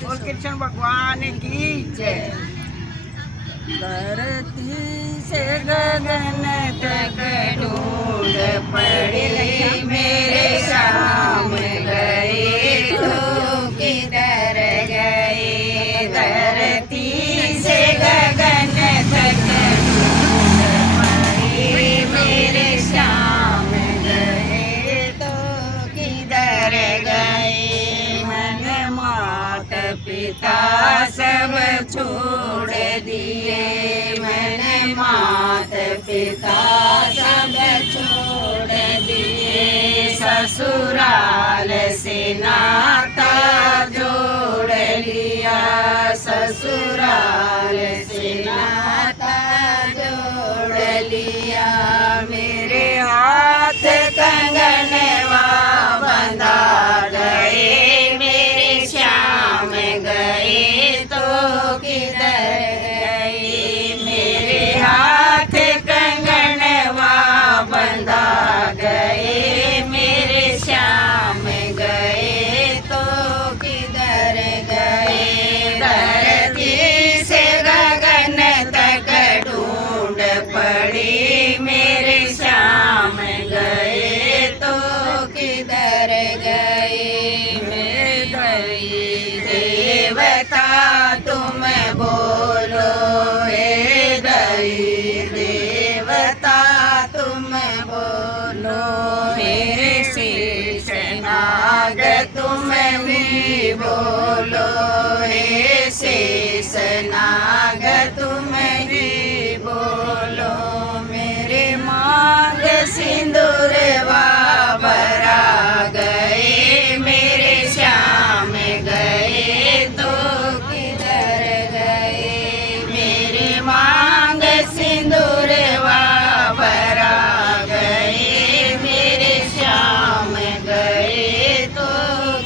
बोल कृष्ण भगवान की जय। धरती से गगन तक ढूंढ पड़े मेरे शाम गए तो किधर गए। धरती से गगन तक ढूंढ पड़े मेरे शाम गए तो किधर गए। मन मात पिता सब छोड़ दिए। मैंने मात पिता सब छोड़ दिए। ससुराल से नाता जोड़ लिया। ससुराल से नाता जोड़ लिया। मेरे हाथ कंगनवा बंधा गए मेरे श्याम गए तो किधर गए। मेरे हाथ कंगनवा बंधा गए मेरे श्याम गए तो किधर गए। धरती से गगन तक ढूंढ पड़ी मेरे श्याम गए तो किधर गए। मेरे देवता तुम बोलो हे दई देवता तुम बोलो। मेरे शेष नाग तुम भी बोलो। हे शेष नाग तुम भी बोलो। मेरे मांग सिंदूर भरा गए मेरे श्याम गए तो किधर गए। मेरे मांग सिंदूर भरा गए मेरे श्याम गए तो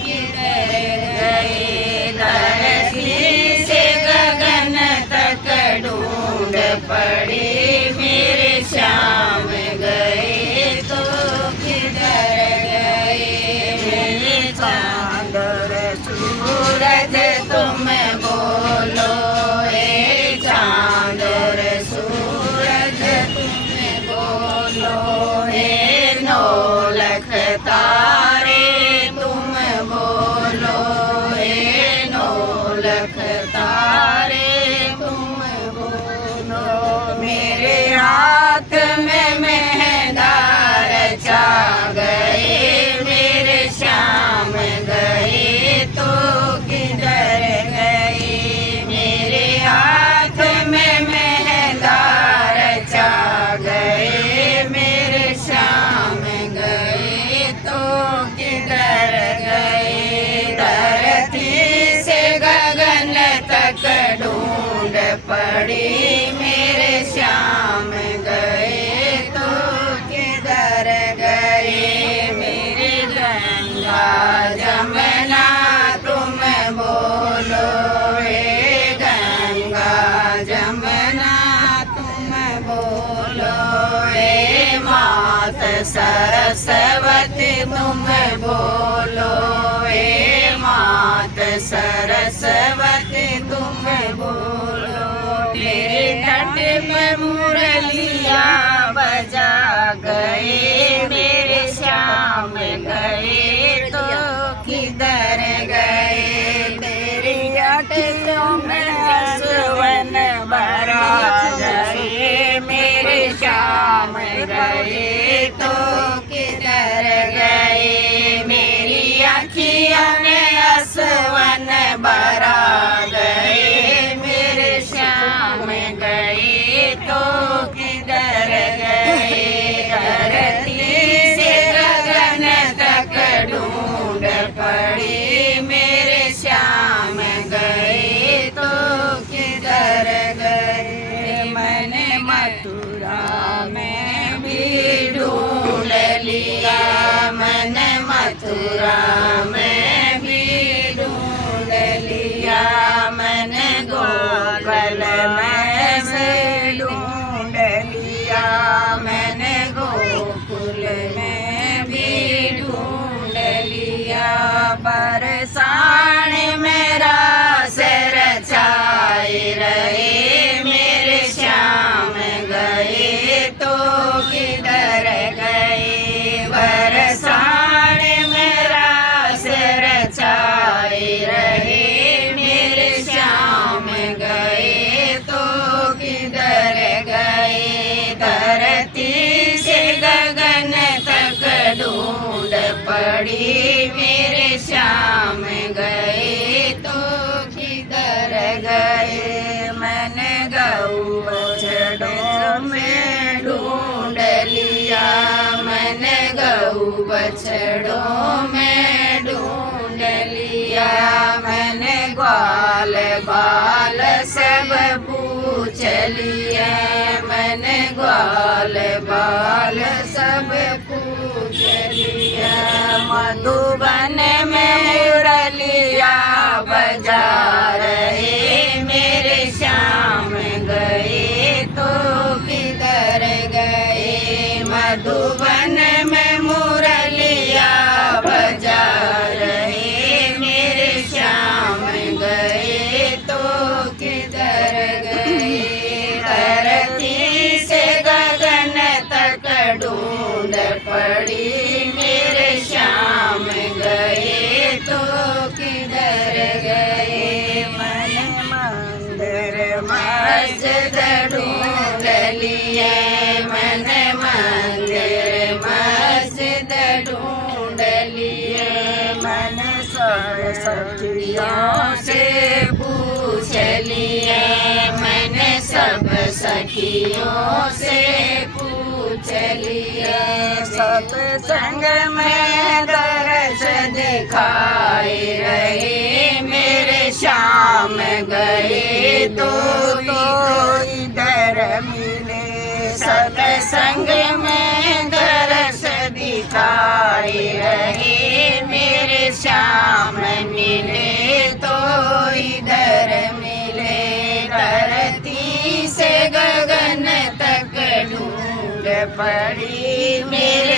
किधर गए। धरती से गगन तक ढूंढ पड़ी मेरे श्याम गए तो किधर गए। मेरे चांद और सूरज तुम बोलो। हे चांद और सूरज तुम बोलो। हे नौलख तारे तुम बोलो। हे नौलख तारे तुम बोलो। मेरे हाथ में मेहंदार चा गए मेरे श्याम गए तो किधर गए। मेरे हाथ में मेहंदार चा गए मेरे श्याम गए तो किधर गए। धरती से गगन तक ढूंढ पड़ी मेरे श्याम गए तो किधर गए। मेरे गंगा जमुना तुम बोलो। हे गंगा जमुना तुम बोलो। हे मात सरस्वती तुम बोलो। हे मात सरस्वती तुम बोलो। मेरे तट में मुरलिया बजा गए मेरे श्याम गए तो किधर गए। तेरी अटलों में सुवन भरा गए मेरे श्याम गए तो किधर गए। मेरी अखियों में असवन भरा गए मेरे श्याम गए तो किधर गए। धरती से गगन तक ढूंढ पड़ी मेरे श्याम गए तो किधर गए। मैंने मथुरा में भी ढूंढ धरती से गगन तक ढूंढ पड़ी मेरे श्याम गए तो किधर गए। मैंने गऊ बछड़ों में ढूंढ लिया, मैंने गऊ बछड़ों में ढूंढ लिया। मैंने ग्वाल बाल सब पूछ लिया, मैंने ग्वाल बाल सब पूछ लिया। मधुबन में मुरलिया बजा रहे मेरे श्याम गए तो किधर गए। मधुबन में मुरलिया बजा रहे मेरे श्याम गए तो किधर गए। धरती से गगन तक ढूंढ पड़ी मेरे श्याम गए तो किधर गए। मैंने मंदिर मस्जिद ढूंढ लिए, मैंने मंदिर मस्जिद ढूंढ लिए। मैंने सब सखियों से पूछ लिए, मैंने सब सखियों से पूछ लिए। सत्संग में दर्श दिखाई रहे मेरे श्याम गए तो इधर मिले। सत्संग में दर्श दिखाई रहे मेरे श्याम मिले तो इधर मिले। धरती से गगन तक ढूंढ पड़ी मेरे